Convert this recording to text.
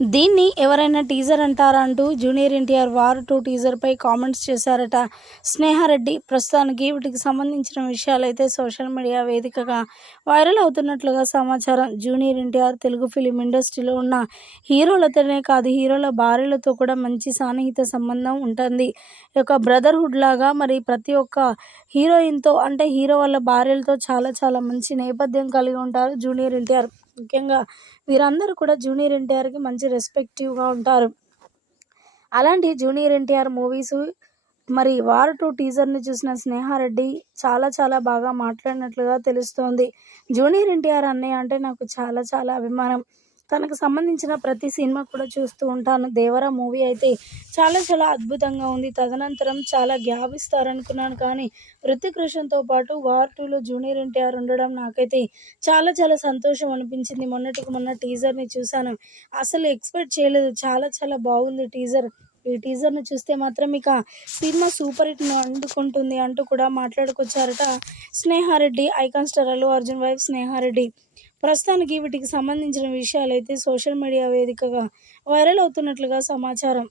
దీన్ని ఎవరైనా టీజర్ అంటారా అంటూ జూనియర్ ఎన్టీఆర్ వార్ 2 టీజర్పై కామెంట్స్ చేశారట స్నేహారెడ్డి. ప్రస్తుతానికి వీటికి సంబంధించిన విషయాలైతే సోషల్ మీడియా వేదికగా వైరల్ అవుతున్నట్లుగా సమాచారం. జూనియర్ ఎన్టీఆర్ తెలుగు ఫిలిం ఇండస్ట్రీలో ఉన్న హీరోలతోనే కాదు, హీరోల భార్యలతో కూడా మంచి సాన్నిహిత సంబంధం ఉంటుంది. ఒక బ్రదర్హుడ్ లాగా మరి ప్రతి ఒక్క హీరోయిన్తో అంటే హీరో వాళ్ళ భార్యలతో చాలా చాలా మంచి నేపథ్యం కలిగి ఉంటారు జూనియర్ ఎన్టీఆర్. ముఖ్యంగా వీరందరూ కూడా జూనియర్ ఎన్టీఆర్కి మంచి రెస్పెక్టివ్గా ఉంటారు. అలాంటి జూనియర్ ఎన్టీఆర్ మూవీస్ మరి వార్ 2 టీజర్ని చూసిన స్నేహారెడ్డి చాలా చాలా బాగా మాట్లాడినట్లుగా తెలుస్తోంది. జూనియర్ ఎన్టీఆర్ అన్నయ్య అంటే నాకు చాలా చాలా అభిమానం. తనకు సంబంధించిన ప్రతి సినిమా కూడా చూస్తూ ఉంటాను. దేవర మూవీ అయితే చాలా చాలా అద్భుతంగా ఉంది. తదనంతరం చాలా గ్యాప్ ఇస్తారనుకున్నాను, కానీ హృతిక్ రోషన్తో పాటు వార్ 2లో జూనియర్ ఎన్టీఆర్ ఉండడం నాకైతే చాలా చాలా సంతోషం అనిపించింది. మొన్నటికి మొన్న టీజర్ని చూశాను, అసలు ఎక్స్పెక్ట్ చేయలేదు. చాలా చాలా బాగుంది టీజర్. ఈ టీజర్ను చూస్తే మాత్రం ఇక సినిమా సూపర్ హిట్ను అందుకుంటుంది అంటూ కూడా మాట్లాడుకొచ్చారట Sneha Reddy. Icon star Allu Arjun wife Sneha Reddy. ప్రస్తుతానికి వీటికి సంబంధించిన విషయాలైతే సోషల్ మీడియా వేదికగా వైరల్ అవుతున్నట్లుగా సమాచారం.